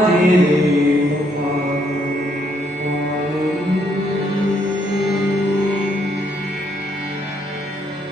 स्वामी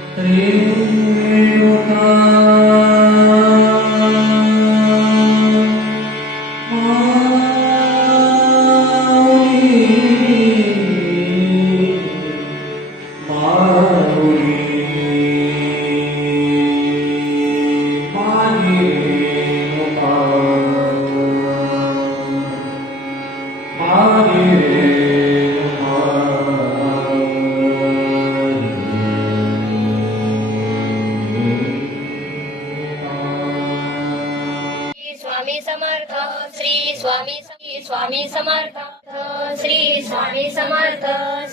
समर्थ श्री स्वामी समर्थ श्री स्वामी समर्थ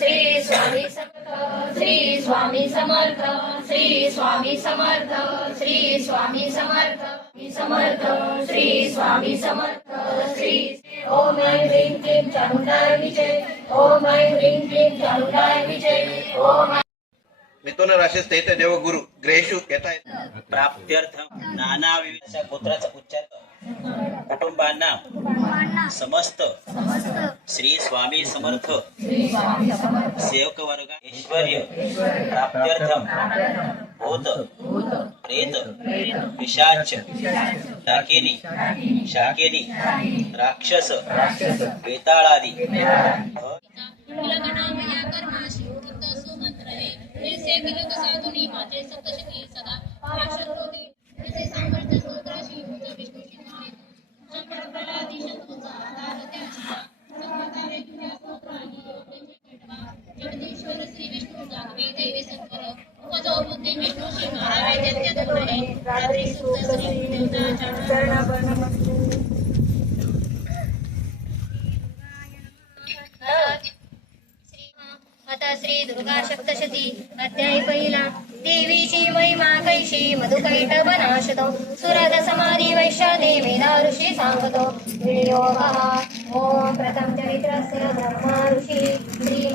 श्री स्वामी समर्थ श्री स्वामी समर्थ श्री स्वामी समर्थ श्री स्वामी समर्थ समर्थ श्री स्वामी समर्थ श्री ओम ऐं ह्रीं क्लीं चामुंडाय विजय ओम ऐं ह्रीं क्लीं चामुंडाय विजय ओम मिथुन राशी स्थित देवगुरु ग्रहेषु येता प्राप्त्यर्थ नाना विविध गोत्राचा उच्चार कुटुंबांना समस्त श्री स्वामी समर्थ सेवक वर्ग ऐश्वर्य प्राप्त्यर्थम भूत प्रेत पिशाच शाकिनी राक्षस वेताळादी आता श्री दुर्गा सप्तशती अध्याय पहिला देवीची महिमा कैशी मधुकैटभनाशतो सुरद समाधी वैश्यादे वेदा ऋषी सांगतो विनियोगः ओम प्रथम चरित्रस्य धर्म ऋषी श्री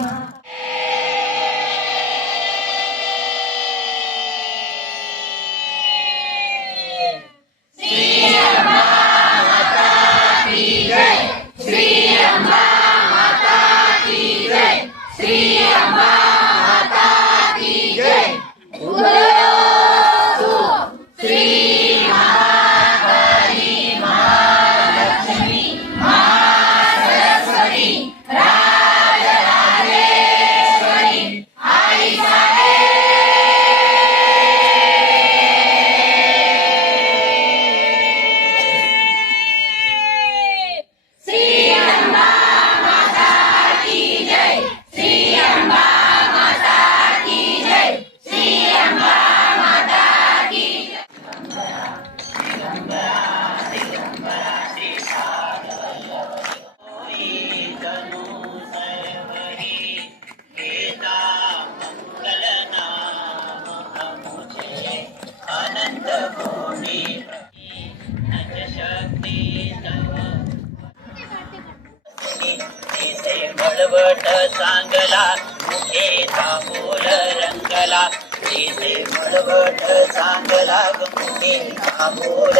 बळवट चांगला मुखे तांबूल रंगला तिथे बळवट चांगला मुखे तांबूल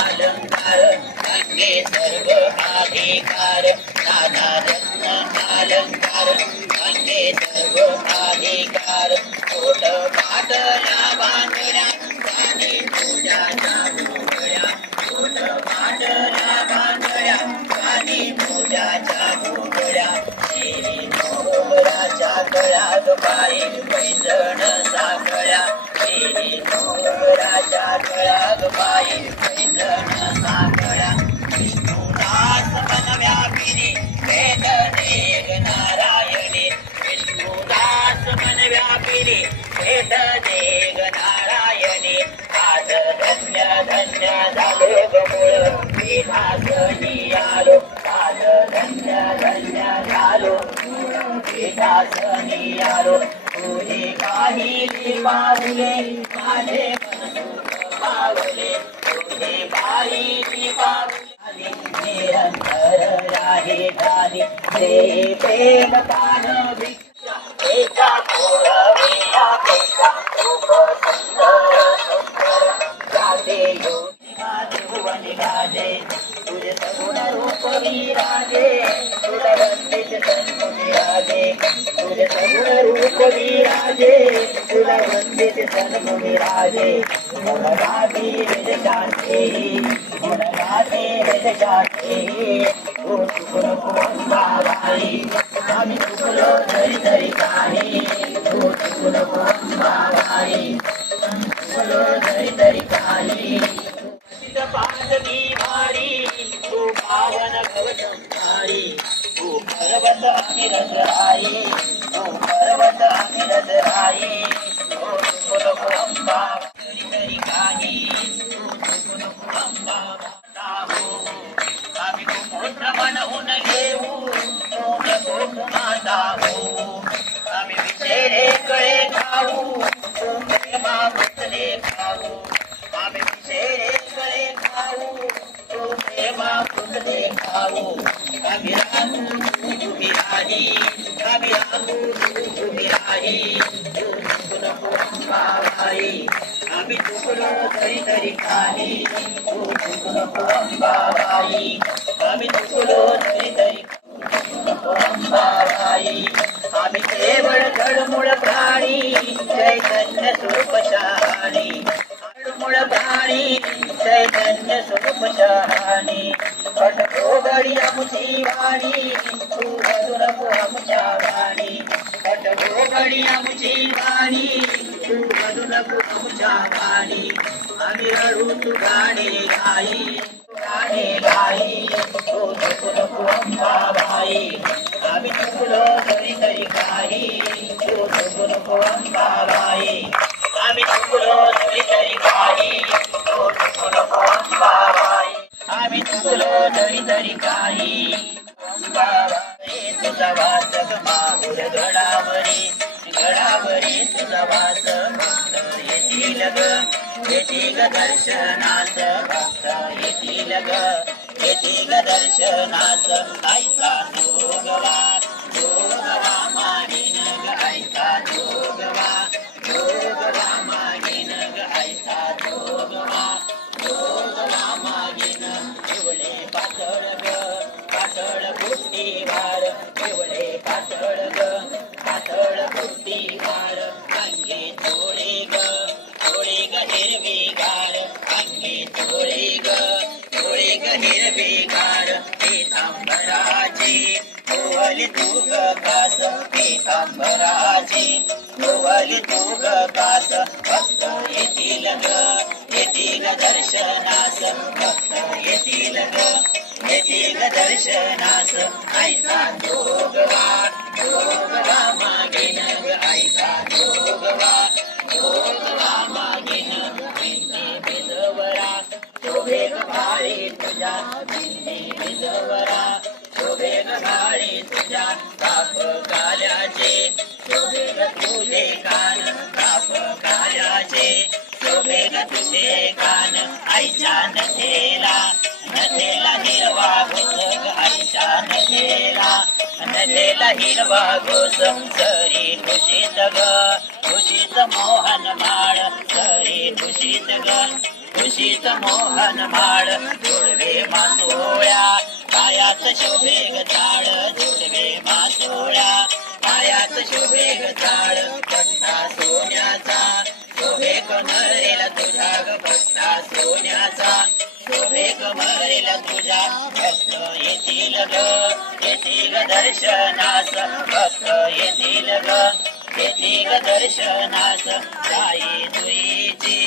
अलंकार अंगे सर्व अधिकार नाना अलंकार अंगे सर्व अधिकार कोट पाटला बांधल्या आणि पूजाचा डोळ्या कोट पाटला बांधल्या आणि पूजाच्या डोळ्या श्री मोहराच्या गळ्यात पायी पैंजण साखळ्या श्री मोहराच्या गळ्यात पायी पैंजण साखळ्या विष्णुदास मनव्यापिनी वेद देव नारायणी विष्णुदास मनव्यापिनी वेद देव नारायणी आज धन्य धन्य झाले गमुळ पीठासनी आलो आज धन्य धन्य झालो पीठासनी आलो तुझे काही पावले माझे मनसुख पावले तुझे काही पावले निरंतर राहे झाली ते प्रेम पान भिक्षा एका गोळवेया पेक्षा खूप सुंदर सुंदर गाते योगी गाजे विराजे तुला वंदित सन्मुखी राजे तुझे सगुण रूप विराजे तुला वंदित सन्मुखी राजे गुणगाती वेद शांती गुणगाती वेद शांती ओ चुकलो अंबाबाई आम्ही चुकलो तरी काही ओ चुकलो अंबाबाई चुकलो तरी काही पांडवी वारी तू पावन भवसंसारी तू पर्वत अमिरत राई तू पर्वत अमिरत राई ओ चुकलो अंबा तरी काही ओ चुकलो अंबा माता हो आम्ही पुत्र म्हणून घेऊ तू नको माता हो आम्ही विषय कळे खाऊ तू प्रेमा पुतले खाऊ आम्ही विषय कळे खाऊ तू प्रेमा पुतले खाऊ कभी राहू तुम्ही राही कभी राहू तुम्ही राही तू नको अंबाबाई आम्ही चुकलो तरी काही तू नको अंबाबाई आम्ही चुकलो तरी अंबाबाई आम्ही केवळ धडमुळ प्राणी चैतन्य स्वरूप शहाणी धडमुळ प्राणी चैतन्य स्वरूप शहाणी कटभोगडी आमची वाणी तू बदू नको आमच्या वाणी कटभोगडी आमची वाणी तू बदू नको आमच्या वाणी आम्ही रडू तू गाणे गाई तू नको अंबाबाई आम्ही चुकलो तरी काही तू नको अंबाबाई आम्ही चुकलो तरी काही तू नको अंबाबाई आम्ही चुकलो तरी काही अंबाबाई तुझा वास माहुर गडावरी तुझा वास भक्त येतील दर्शनास भक्त येतील दर्शनास आईचा जोगवा मागीन ग आईचा जोगवा मागीन ग आईचा जोगवा मागीन पिवळे पातळ बुट्टी वार पिवळे पातळ बुट्टी वार अंगे थोडे ग हिरवी गार अंगे थोडे ग हिरवी गार पीतांबराची ओवली तू ग कास पीतांबराची ओवली तू ग कास भक्त येतील दर्शनास भक्त येतील दर्शनास आईचा जोगवा मागीन ग आईचा जोगवा मागीन बेजवरा शोभे ग भाळी तुझ्या बेजवरा शोभे ग भाळी तुझ्या काप काल्याचे शोभे ग तुझे कान काप काल्याचे शोभे ग तुझे कान आईच्या नथेला हिरवा घोस ग आईच्या नथेला हिरवा घोस सरी खुशीत मोहन माळ सरी खुशीत मोहन माळ जोडवे मासोळ्या पायात शोभे ग ताळ जोडवे मासोळ्या पायात शोभे ग ताळ पट्टा सोन्याचा शोभे कमरेला तुझा ग पट्टा सोन्याचा शोभे कमरेला तुझा भक्त येतील दर्शनास भक्त येतील दर्शनास जाई जुईची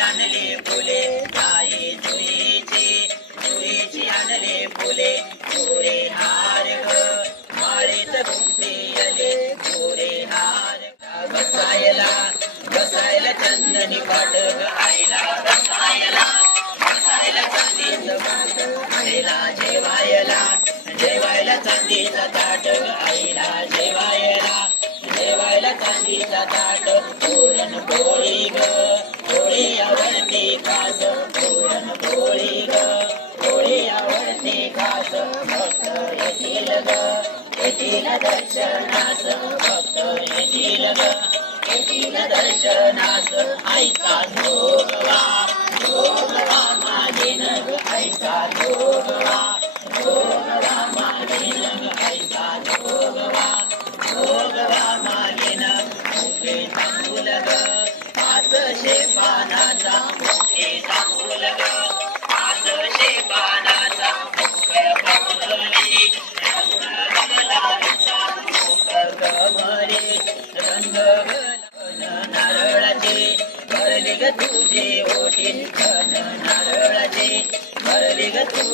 आणली फुले जाई जुईची आणली फुले गोरे हार ग माळीत गुंफिले गोरे हार बसायला चंदनी पाट ग आईला बसायला चांदीचं पाट आईला जेवायला चांदीचा ताट ग आईला जेवायला चांदीचा ताट पुरण पोळी ग पोळी आवडते खास पुरण पोळी ग पोळी आवडते खास भक्त येतील दर्शनास भक्त येतील दर्शनास आईचा जोगवा मागीन ग आईचा जोगवा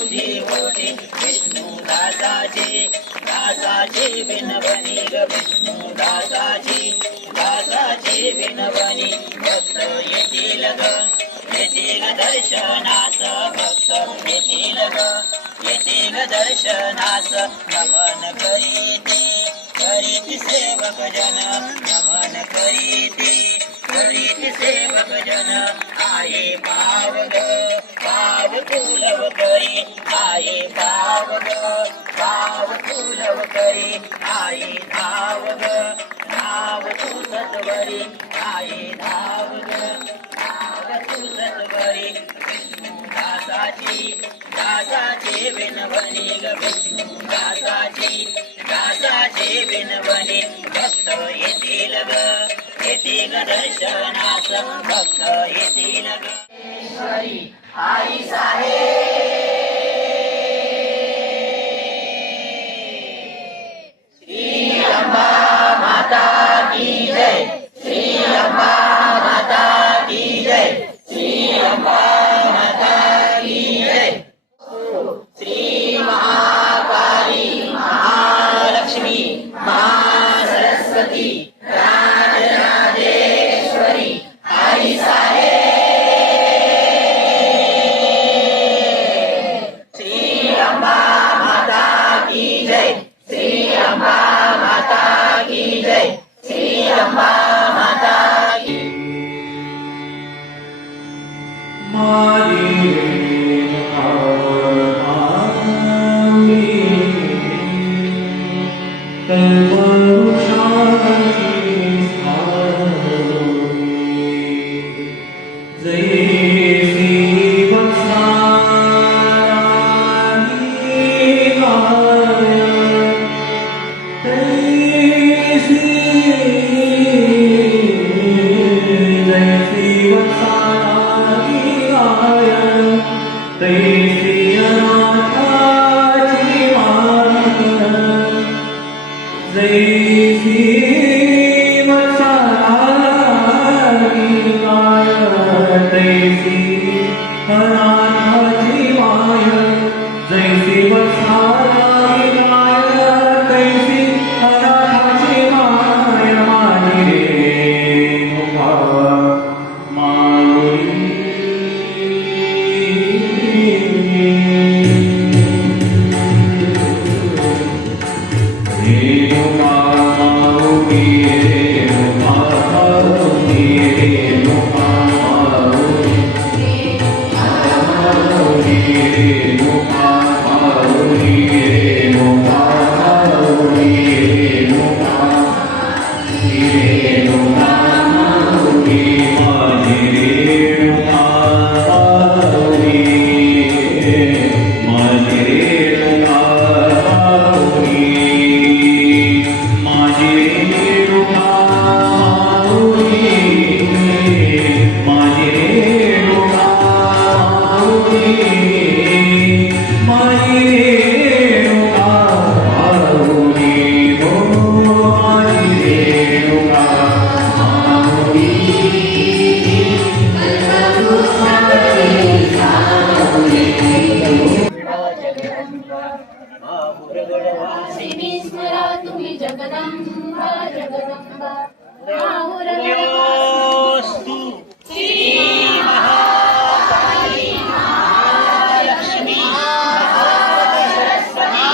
तुझी ओटी विष्णू दासाची विनवणी ग विष्णू दासाची विनवणी भक्त येतील ग दर्शनास भक्त येतील दर्शनास नमन करीती सेवक जन नमन करीती सेवक जन आहे पाव तुलव करी आहे पाव तुलव करी आहे धाव तू सत्वरी आहे धाव तू सत्वरी विष्णू दासाची विनवणी ग विष्णू दासाची विनवणी भक्त येतील ग दर्शनास भक्त येतील ग आई श्री अंबा माता की जय श्री अंबा माता की जय श्री अंबा माता की जय श्री महाकाली महालक्ष्मी महासरस्वती राजराजेश्वरी आई श्री अंबा माता की जय श्री अंबा माता की जय श्री अंबा माता की जगदंबा जगदंबा स्तु श्री महाकाली महालक्ष्मी महासरस्वती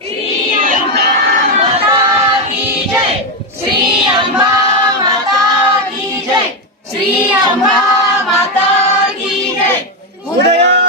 श्री अंबा माता की जय श्री अंबा माता की जय श्री अंबा माता की जय उदया